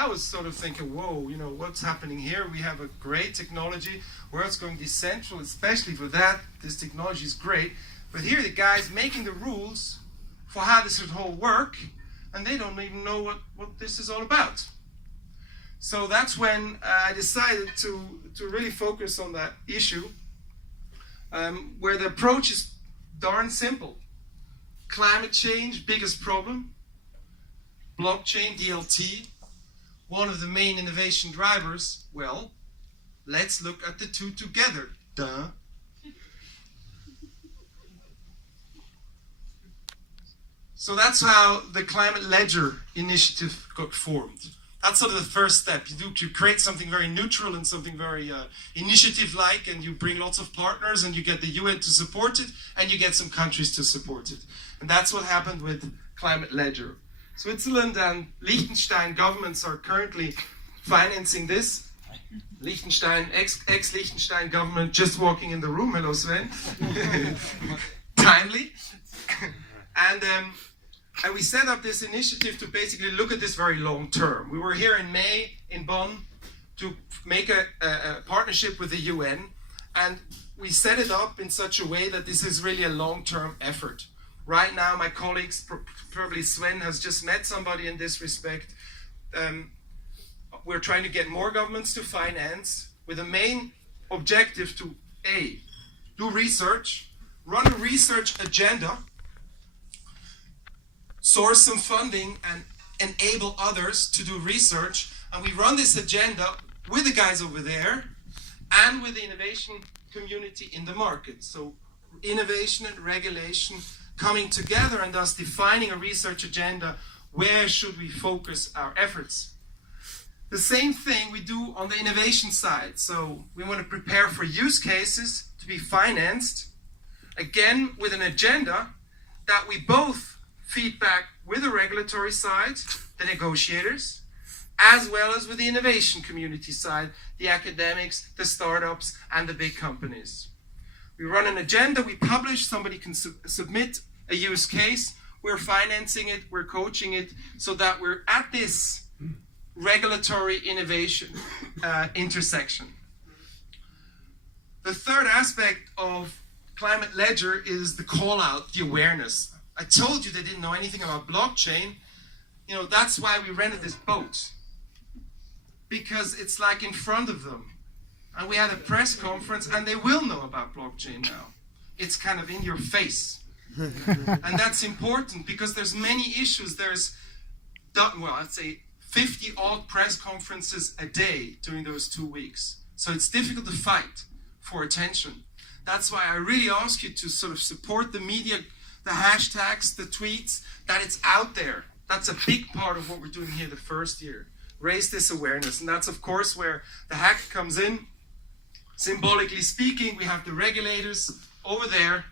I was sort of thinking, whoa, you know, what's happening here? We have a great technology. World's going decentral, especially for that. This technology is great. But here the guy's making the rules for how this would all work, and they don't even know what this is all about. So that's when I decided to really focus on that issue, where the approach is darn simple. Climate change, biggest problem. Blockchain, DLT, one of the main innovation drivers. Well, let's look at the two together. Duh. So that's how the Climate Ledger initiative got formed. That's sort of the first step. You create something very neutral and something very initiative-like, and you bring lots of partners, and you get the UN to support it, and you get some countries to support it. And that's what happened with Climate Ledger. Switzerland and Liechtenstein governments are currently financing this. Liechtenstein, ex-Liechtenstein government just walking in the room. Hello, Sven. Timely. And we set up this initiative to basically look at this very long term. We were here in May in Bonn to make a partnership with the UN, and we set it up in such a way that this is really a long-term effort. Right now, my colleagues, probably Sven has just met somebody in this respect. We're trying to get more governments to finance with a main objective to A, do research, run a research agenda, source some funding and enable others to do research. And we run this agenda with the guys over there and with the innovation community in the market. So innovation and regulation coming together and thus defining a research agenda. Where should we focus our efforts? The same thing we do on the innovation side. So we want to prepare for use cases to be financed, again with an agenda that we both feedback with the regulatory side, the negotiators, as well as with the innovation community side, the academics, the startups, and the big companies. We run an agenda, we publish, somebody can submit a use case, we're financing it, we're coaching it, so that we're at this regulatory innovation intersection. The third aspect of Climate Ledger is the call out, the awareness. I told you they didn't know anything about blockchain. You know, that's why we rented this boat. Because it's like in front of them. And we had a press conference, and they will know about blockchain now. It's kind of in your face. And that's important because there's many issues. There's, well, I'd say 50 odd press conferences a day during those 2 weeks. So it's difficult to fight for attention. That's why I really ask you to sort of support the media, the hashtags, the tweets, that it's out there. That's a big part of what we're doing here the first year. Raise this awareness. And that's, of course, where the hack comes in. Symbolically speaking, we have the regulators over there.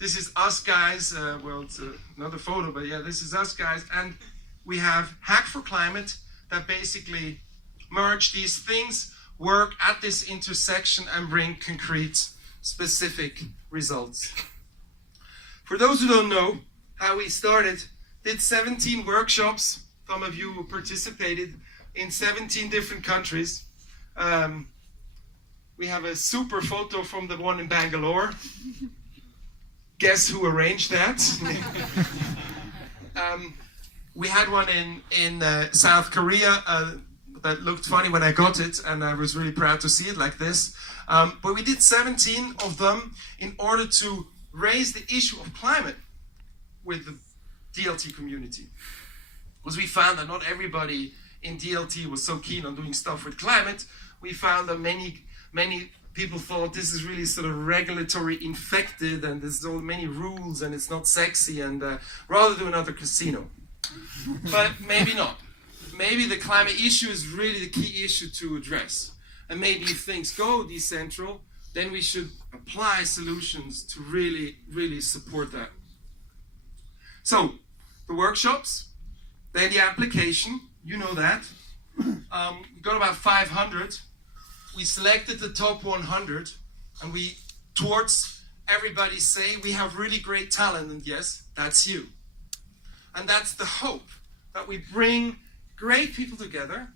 This is us guys. Well, it's another photo, but yeah, this is us guys. And we have Hack for Climate that basically merge these things, work at this intersection, and bring concrete, specific results. For those who don't know how we started, did 17 workshops. Some of you who participated in 17 different countries. We have a super photo from the one in Bangalore. Guess who arranged that? We had one in South Korea that looked funny when I got it, and I was really proud to see it like this. But we did 17 of them in order to raise the issue of climate with the DLT community. Because we found that not everybody in DLT was so keen on doing stuff with climate. We found that many people thought this is really sort of regulatory infected and there's so many rules and it's not sexy and rather do another casino. But maybe not. Maybe the climate issue is really the key issue to address. And maybe if things go decentral, then we should apply solutions to really, really support that. So, the workshops, then the application, you know that. We got about 500. We selected the top 100, and we, towards everybody, say we have really great talent, and yes, that's you. And that's the hope, that we bring great people together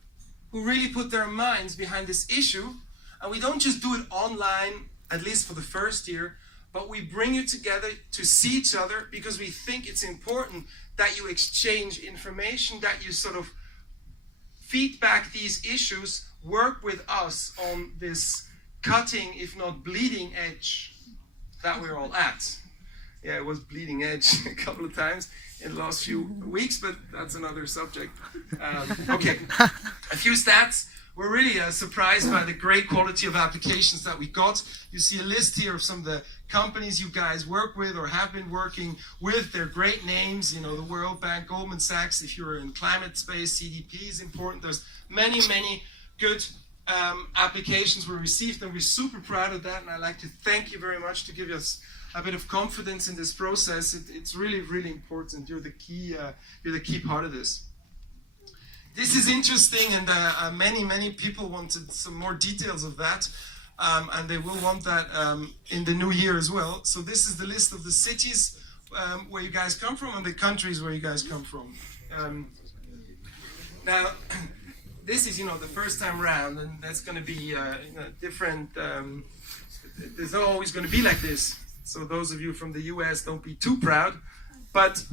who really put their minds behind this issue. And we don't just do it online, at least for the first year, but we bring you together to see each other because we think it's important that you exchange information, that you sort of feedback these issues, work with us on this cutting, if not bleeding edge that we're all at. Yeah, it was bleeding edge a couple of times in the last few weeks, but that's another subject. Okay, a few stats. We're really surprised by the great quality of applications that we got. You see a list here of some of the companies you guys work with or have been working with. They're great names, you know, the World Bank, Goldman Sachs. If you're in climate space, CDP is important. There's many, many good applications we received, and we're super proud of that. And I'd like to thank you very much to give us a bit of confidence in this process. It's really, really important. You're the key part of this. This is interesting, and many people wanted some more details of that, and they will want that in the new year as well. So this is the list of the cities where you guys come from and the countries where you guys come from. Now, this is, the first time around, and that's going to be different. There's not always going to be like this. So those of you from the US, don't be too proud. But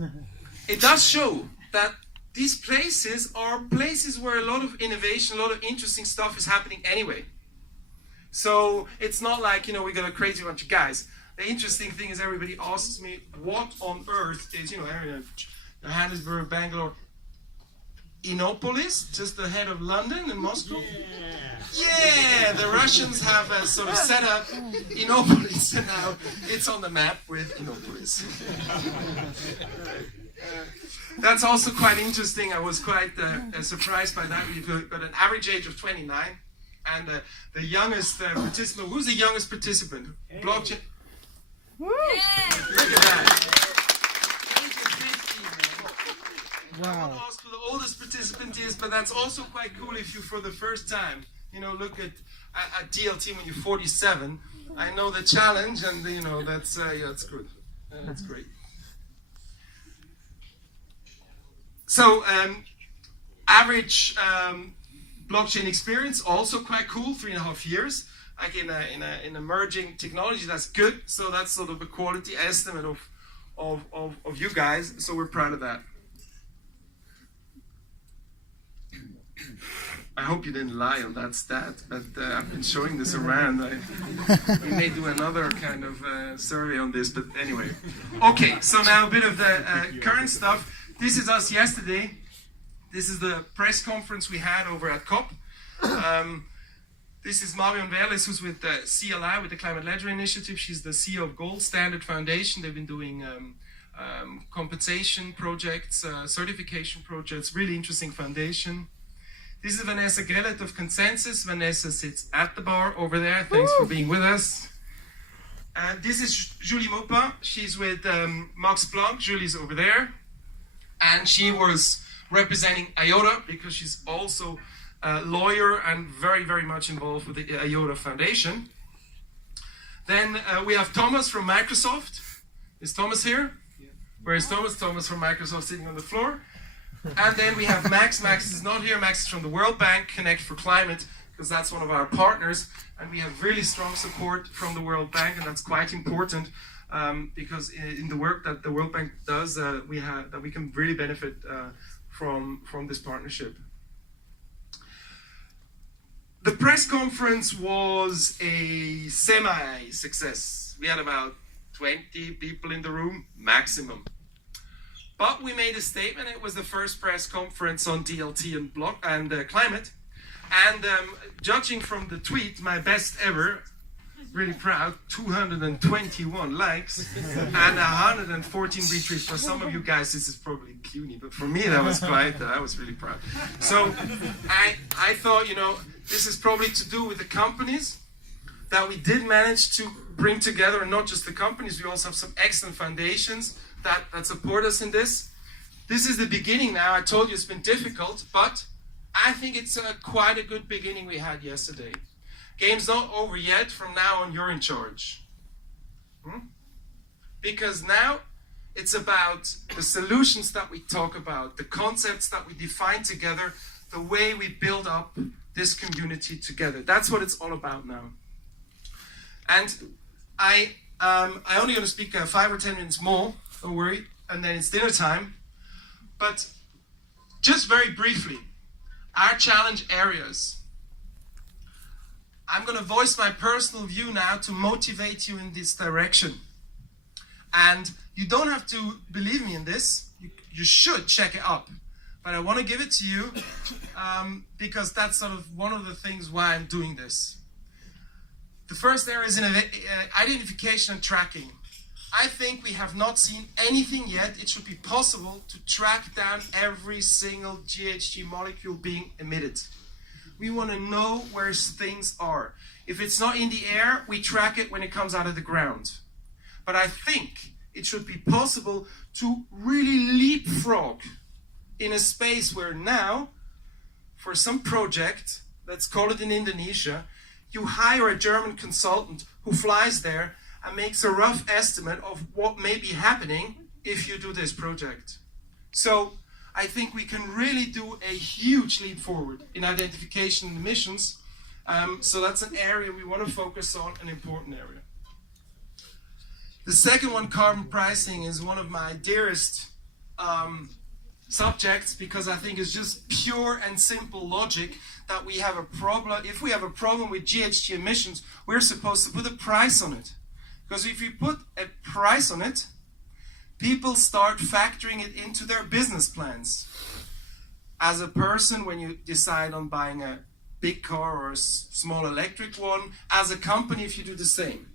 it does show that these places are places where a lot of innovation, a lot of interesting stuff is happening anyway. So it's not like, we got a crazy bunch of guys. The interesting thing is everybody asks me, what on earth is, Johannesburg, Bangalore, Innopolis, just ahead of London and Moscow? Yeah, the Russians have sort of set up Innopolis, and now it's on the map with Innopolis. That's also quite interesting. I was quite surprised by that. We've got an average age of 29, and the youngest participant. Who's the youngest participant? Blockchain. Woo! Look at that. Wow. I won't ask who the oldest participant is, but that's also quite cool if you, for the first time, look at DLT when you're 47. I know the challenge, and that's good. That's great. So, average blockchain experience, also quite cool, 3.5 years. Like in an emerging technology, that's good. So that's sort of a quality estimate of you guys. So we're proud of that. I hope you didn't lie on that stat, but I've been showing this around. We may do another kind of survey on this, but anyway. Okay, so now a bit of the current stuff. This is us yesterday. This is the press conference we had over at COP. This is Marion Verles, who's with the CLI, with the Climate Ledger Initiative. She's the CEO of Gold Standard Foundation. They've been doing compensation projects, certification projects, really interesting foundation. This is Vanessa Grellet of Consensus. Vanessa sits at the bar over there. Thanks for being with us. This is Julie Maupin. She's with Max Planck. Julie's over there. And she was representing IOTA because she's also a lawyer and very, very much involved with the IOTA Foundation. Then we have Thomas from Microsoft. Is Thomas here? Yeah. Where is Thomas? Thomas from Microsoft sitting on the floor. And then we have Max. Max is not here. Max is from the World Bank, Connect for Climate, because that's one of our partners. And we have really strong support from the World Bank, and that's quite important because in the work that the World Bank does, we can really benefit from this partnership. The press conference was a semi-success. We had about 20 people in the room, maximum. But we made a statement. It was the first press conference on DLT and climate. And judging from the tweet, my best ever, really proud, 221 likes and 114 retweets. For some of you guys, this is probably puny, but for me, that was quite, I was really proud. So I thought, this is probably to do with the companies that we did manage to bring together, and not just the companies, we also have some excellent foundations that support us in this. This is the beginning now. I told you it's been difficult, but I think it's quite a good beginning we had yesterday. Game's not over yet. From now on, you're in charge. Because now It's about the solutions that we talk about, the concepts that we define together, the way we build up this community together. That's what it's all about now. And I'm only going to speak 5 or 10 minutes more, don't worry, and then it's dinner time. But just very briefly, our challenge areas. I'm going to voice my personal view now to motivate you in this direction. And you don't have to believe me in this. You should check it up. But I want to give it to you because that's sort of one of the things why I'm doing this. The first area is identification and tracking. I think we have not seen anything yet. It should be possible to track down every single GHG molecule being emitted. We want to know where things are. If it's not in the air, we track it when it comes out of the ground. But I think it should be possible to really leapfrog in a space where now, for some project, let's call it in Indonesia, you hire a German consultant who flies there and makes a rough estimate of what may be happening if you do this project. So I think we can really do a huge leap forward in identification and emissions. So that's an area we want to focus on, an important area. The second one, carbon pricing, is one of my dearest subjects because I think it's just pure and simple logic that we have a problem. If we have a problem with GHG emissions, we're supposed to put a price on it. Because if you put a price on it, people start factoring it into their business plans. As a person, when you decide on buying a big car or a small electric one, as a company, if you do the same.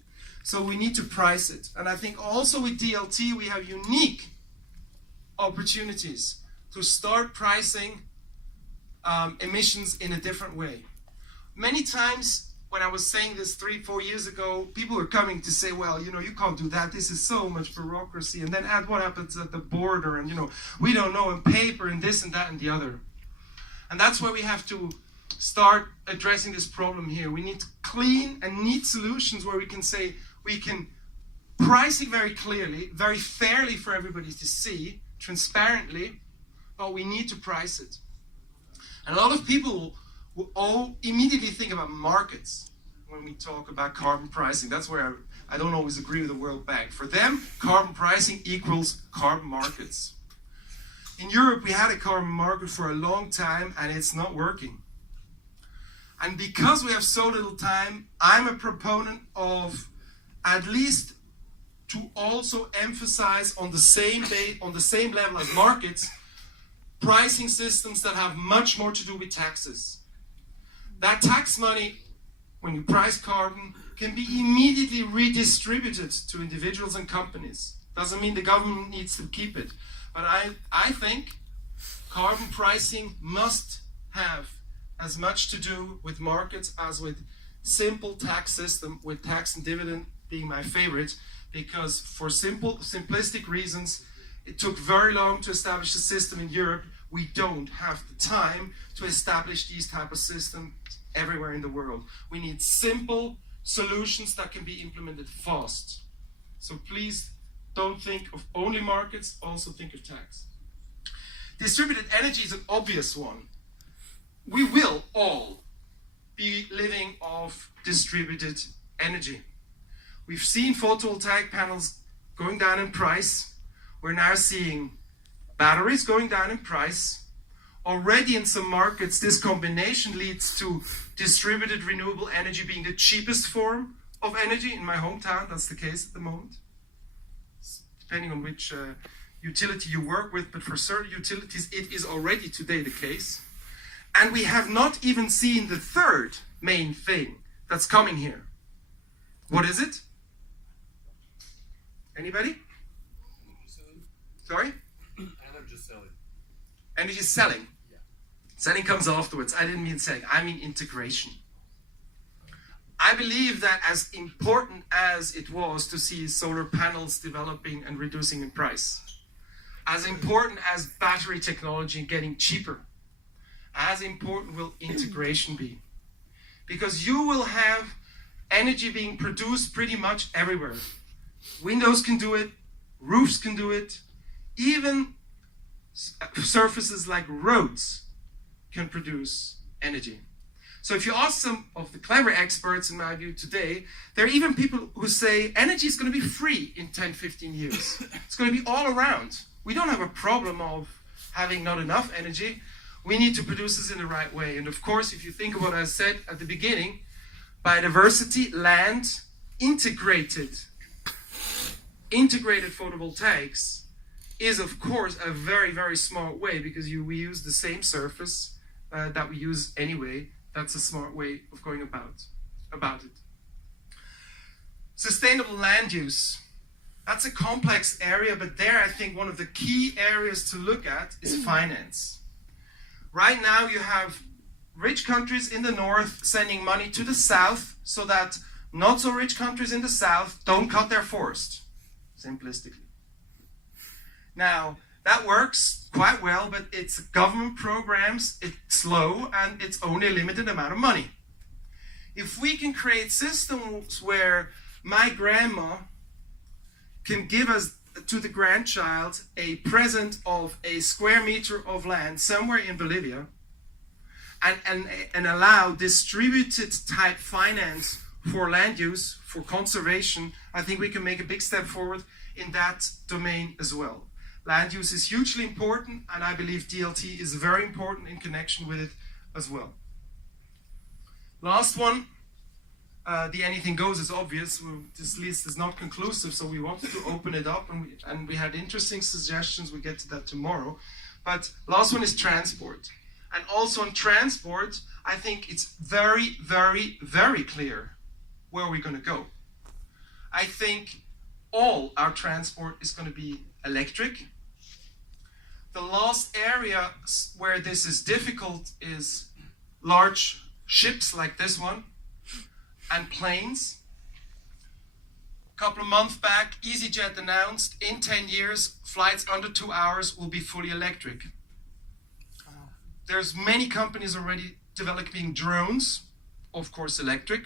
So we need to price it. And I think also with DLT, we have unique opportunities to start pricing emissions in a different way. Many times, when I was saying this 3-4 years ago, people were coming to say, well, you can't do that. This is so much bureaucracy. And then add what happens at the border and, we don't know, and paper and this and that and the other. And that's why we have to start addressing this problem here. We need clean and neat solutions where we can say, we can price it very clearly, very fairly for everybody to see, transparently, but we need to price it. And a lot of people will all immediately think about markets when we talk about carbon pricing. That's where I don't always agree with the World Bank. For them, carbon pricing equals carbon markets. In Europe, we had a carbon market for a long time, and it's not working. And because we have so little time, I'm a proponent of at least to also emphasize on the same level as markets, pricing systems that have much more to do with taxes. That tax money, when you price carbon, can be immediately redistributed to individuals and companies. Doesn't mean the government needs to keep it. But I think carbon pricing must have as much to do with markets as with simple tax system, with tax and dividend being my favorite, because for simplistic reasons, it took very long to establish a system in Europe. We don't have the time to establish these type of systems everywhere in the world. We need simple solutions that can be implemented fast. So please don't think of only markets, also think of tax. Distributed energy is an obvious one. We will all be living off distributed energy. We've seen photovoltaic panels going down in price. We're now seeing batteries going down in price. Already in some markets, this combination leads to distributed renewable energy being the cheapest form of energy. In my hometown, that's the case at the moment. Depending on which utility you work with, but for certain utilities, it is already today the case. And we have not even seen the third main thing that's coming here. What is it? Anybody? Sorry? Energy selling. Energy selling. Yeah. Selling comes afterwards. I didn't mean selling. I mean integration. I believe that as important as it was to see solar panels developing and reducing in price, as important as battery technology getting cheaper, as important will integration be. Because you will have energy being produced pretty much everywhere. Windows can do it, roofs can do it, even surfaces like roads can produce energy. So if you ask some of the clever experts, in my view today, there are even people who say energy is going to be free in 10, 15 years. It's going to be all around. We don't have a problem of having not enough energy. We need to produce this in the right way. And of course, if you think of what I said at the beginning, biodiversity, land, integrated photovoltaics is of course a very, very smart way, because we use the same surface that we use anyway. That's a smart way of going about it. Sustainable land use. That's a complex area, but there I think one of the key areas to look at is finance. Right now you have rich countries in the north sending money to the south so that not so rich countries in the south don't cut their forest, simplistically. Now, that works quite well, but it's government programs, it's slow, and it's only a limited amount of money. If we can create systems where my grandma can give us to the grandchild a present of a square meter of land somewhere in Bolivia, and allow distributed type finance for land use, for conservation, I think we can make a big step forward in that domain as well. Land use is hugely important, and I believe DLT is very important in connection with it as well. Last one, the anything goes is obvious. This list is not conclusive, so we wanted to open it up, and we had interesting suggestions. We'll get to that tomorrow. But last one is transport. And also on transport, I think it's very, very, very clear where we're going to go. I think all our transport is going to be electric. The last area where this is difficult is large ships like this one and planes. A couple of months back, EasyJet announced in 10 years, flights under 2 hours will be fully electric. There's many companies already developing drones, of course electric.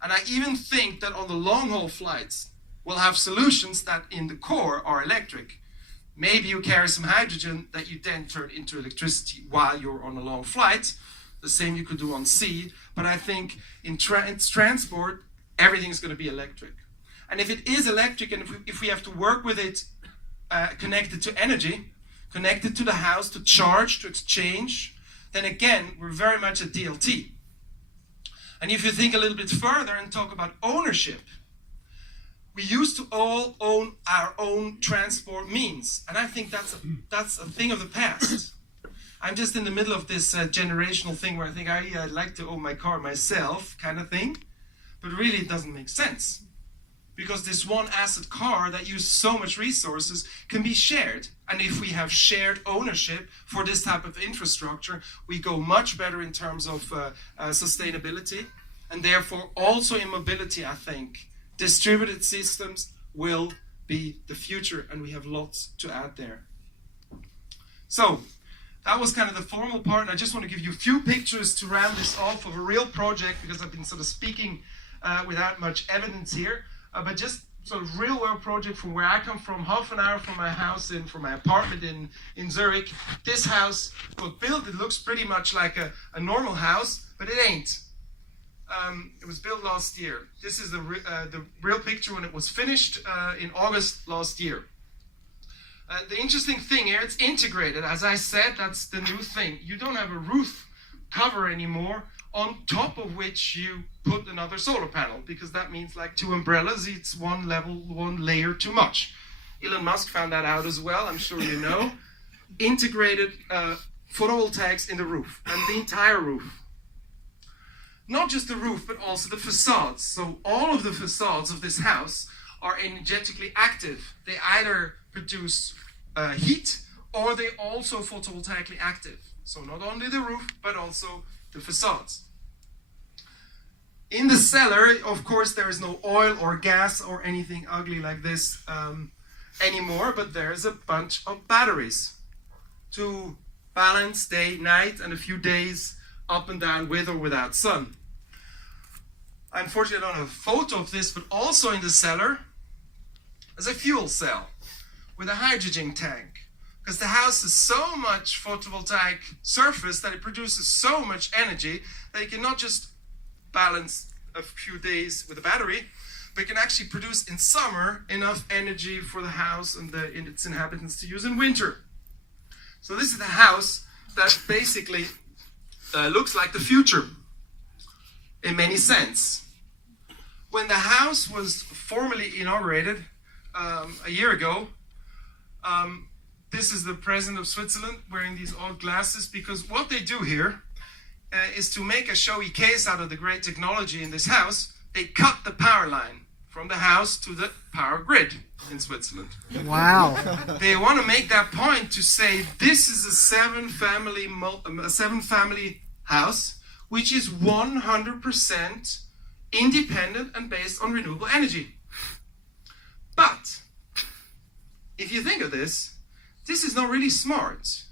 And I even think that on the long-haul flights, we'll have solutions that in the core are electric. Maybe you carry some hydrogen that you then turn into electricity while you're on a long flight. The same you could do on sea. But I think in transport, everything is going to be electric. And if it is electric, and if we have to work with it connected to energy, connected to the house, to charge, to exchange, then again, we're very much a DLT. And if you think a little bit further and talk about ownership, we used to all own our own transport means. And I think that's a thing of the past. I'm just in the middle of this generational thing where I think I'd like to own my car myself kind of thing. But really it doesn't make sense. Because this one asset car that uses so much resources can be shared. And if we have shared ownership for this type of infrastructure, we go much better in terms of sustainability. And therefore also in mobility, I think, distributed systems will be the future, and we have lots to add there. So that was kind of the formal part, and I just want to give you a few pictures to round this off of a real project, because I've been sort of speaking without much evidence here, but just sort of real world project from where I come from, half an hour from my house from my apartment in Zurich. This house was built, it looks pretty much like a normal house, but it ain't. It was built last year. This is the real picture when it was finished in August last year. The interesting thing here, it's integrated. As I said, that's the new thing. You don't have a roof cover anymore on top of which you put another solar panel, because that means like 2 umbrellas, it's one layer too much. Elon Musk found that out as well, I'm sure you know. Integrated photovoltaics in the roof, and the entire roof. Not just the roof, but also the facades. So all of the facades of this house are energetically active. They either produce heat, or they also photovoltaically active. So not only the roof, but also the facades. In the cellar, of course, there is no oil or gas or anything ugly like this anymore, but there's a bunch of batteries to balance day, night, and a few days up and down with or without sun. Unfortunately, I don't have a photo of this, but also in the cellar is a fuel cell. with a hydrogen tank. Because the house has so much photovoltaic surface that it produces so much energy that it can not just balance a few days with a battery, but it can actually produce in summer enough energy for the house and its inhabitants to use in winter. So this is the house that basically looks like the future in many sense. When the house was formally inaugurated a year ago, this is the president of Switzerland wearing these odd glasses, because what they do here is to make a showy case out of the great technology in this house. They cut the power line from the house to the power grid in Switzerland. Wow. They want to make that point to say this is a seven family house which is 100% independent and based on renewable energy. But if you think of this is not really smart,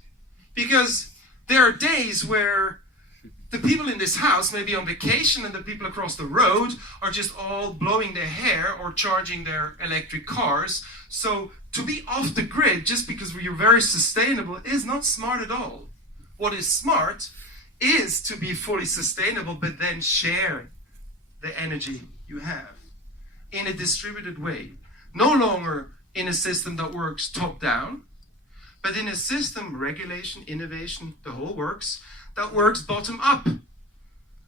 because there are days where the people in this house may be on vacation and the people across the road are just all blowing their hair or charging their electric cars. So to be off the grid just because you're very sustainable is not smart at all. What is smart is to be fully sustainable, but then share the energy you have in a distributed way. No longer in a system that works top down, but in a system, regulation, innovation, the whole works, that works bottom up.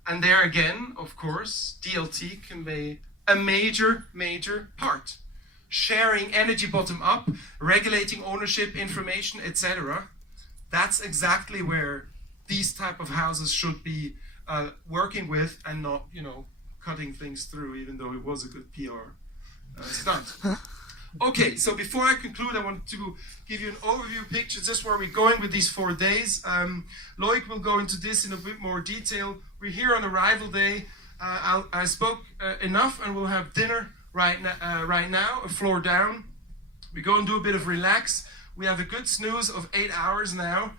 And there again, of course, DLT can be a major part. Sharing energy bottom up, regulating ownership, information, etc. That's exactly where these type of houses should be working with, and not, cutting things through, even though it was a good PR stunt. Okay, so before I conclude, I want to give you an overview picture just where we're going with these 4 days. Loic will go into this in a bit more detail. We're here on arrival day. I spoke enough, and we'll have dinner right now, a floor down. We go and do a bit of relax. We have a good snooze of 8 hours now.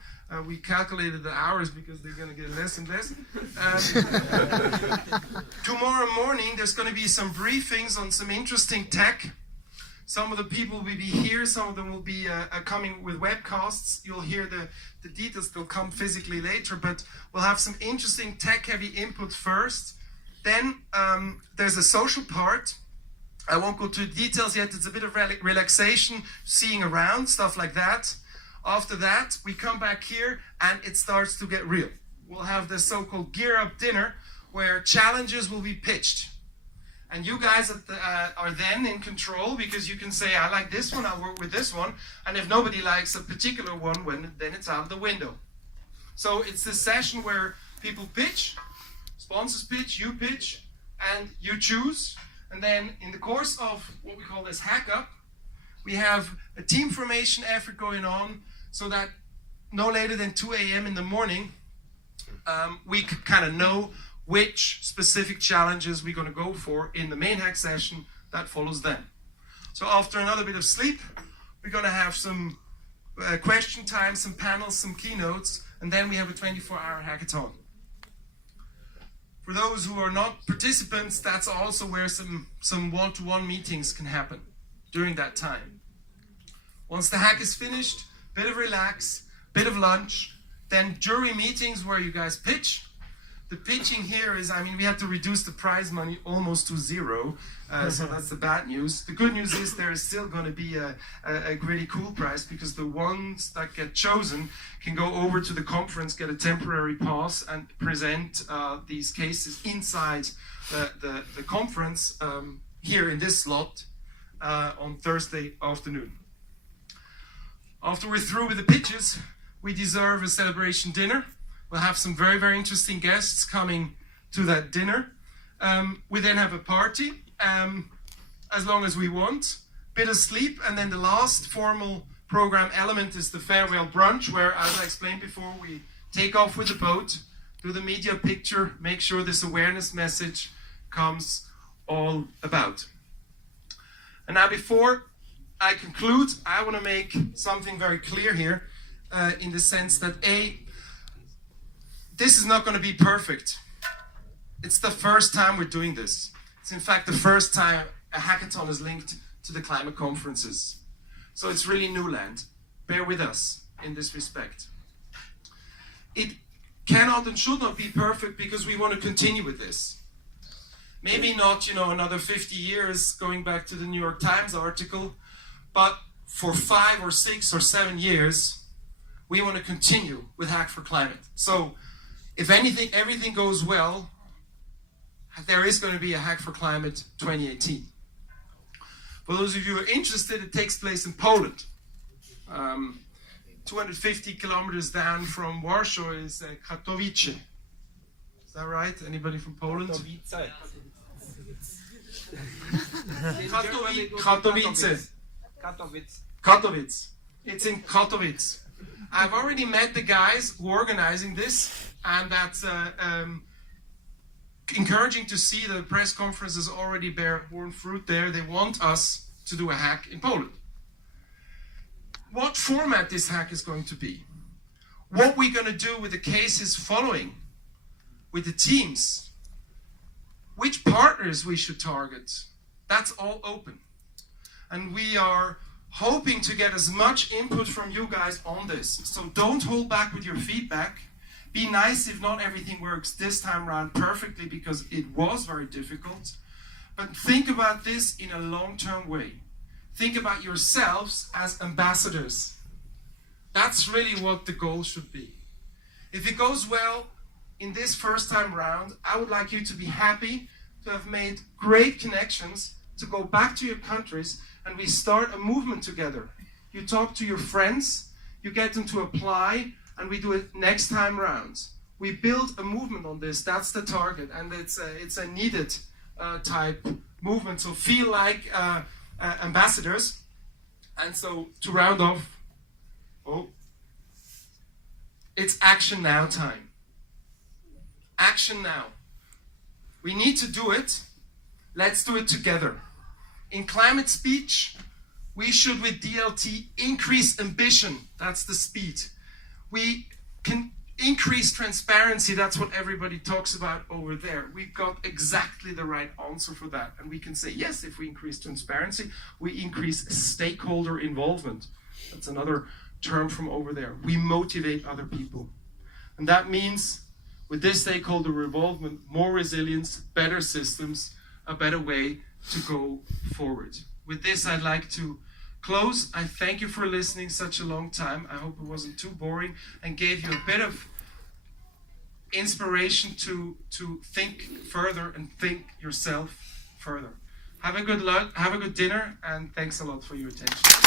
We calculated the hours because they're going to get less and less. Tomorrow morning, there's going to be some briefings on some interesting tech. Some of the people will be here, some of them will be coming with webcasts. You'll hear the details, they'll come physically later, but we'll have some interesting tech-heavy input first. Then there's a social part. I won't go to details yet, it's a bit of relaxation, seeing around, stuff like that. After that, we come back here and it starts to get real. We'll have the so-called Gear Up dinner, where challenges will be pitched. And you guys are then in control, because you can say, I like this one, I'll work with this one. And if nobody likes a particular one, then it's out of the window. So it's this session where people pitch, sponsors pitch, you pitch, and you choose. And then in the course of what we call this hack up, we have a team formation effort going on, so that no later than 2 a.m. in the morning, we kind of know which specific challenges we're going to go for in the main hack session that follows then. So after another bit of sleep, we're going to have some question time, some panels, some keynotes, and then we have a 24-hour hackathon. For those who are not participants, that's also where some one-to-one meetings can happen during that time. Once the hack is finished, bit of relax, bit of lunch, then jury meetings where you guys pitch. The pitching here is, we had to reduce the prize money almost to zero, so that's the bad news. The good news is there is still going to be a really cool prize, because the ones that get chosen can go over to the conference, get a temporary pass, and present these cases inside the conference here in this slot on Thursday afternoon. After we're through with the pitches, we deserve a celebration dinner. We'll have some very, very interesting guests coming to that dinner. We then have a party, as long as we want. Bit of sleep, and then the last formal program element is the farewell brunch, where, as I explained before, we take off with the boat, do the media picture, make sure this awareness message comes all about. And now, before I conclude, I want to make something very clear here, in the sense that this is not going to be perfect. It's the first time we're doing this. It's in fact the first time a hackathon is linked to the climate conferences. So it's really new land. Bear with us in this respect. It cannot and should not be perfect because we want to continue with this. Maybe not, another 50 years going back to the New York Times article, but for 5 or 6 or 7 years, we want to continue with Hack for Climate. So if everything goes well, there is going to be a Hack for Climate 2018. For those of you who are interested, it takes place in Poland. 250 kilometers down from Warsaw is Katowice. Is that right? Anybody from Poland? Katowice. It's in Katowice. I've already met the guys who are organizing this, and that's encouraging to see the press conferences already borne fruit there. They want us to do a hack in Poland. What format this hack is going to be, what we're going to do with the cases following, with the teams, which partners we should target, that's all open. And we are hoping to get as much input from you guys on this. So don't hold back with your feedback. Be nice if not everything works this time around perfectly, because it was very difficult. But think about this in a long-term way. Think about yourselves as ambassadors. That's really what the goal should be. If it goes well in this first time round, I would like you to be happy to have made great connections, to go back to your countries, and we start a movement together. You talk to your friends, you get them to apply, and we do it next time round. We build a movement on this. That's the target, and it's a needed type movement. So feel like ambassadors. And so to round off, it's action now time. Action now. We need to do it. Let's do it together. In climate speech, we should with DLT increase ambition. That's the speed. We can increase transparency. That's what everybody talks about over there. We've got exactly the right answer for that. And we can say, yes, if we increase transparency, we increase stakeholder involvement. That's another term from over there. We motivate other people. And that means with this stakeholder involvement, more resilience, better systems, a better way to go forward. With this, I'd like to close. I thank you for listening such a long time. I hope it wasn't too boring and gave you a bit of inspiration to think further and think yourself further. Have a good dinner, and thanks a lot for your attention.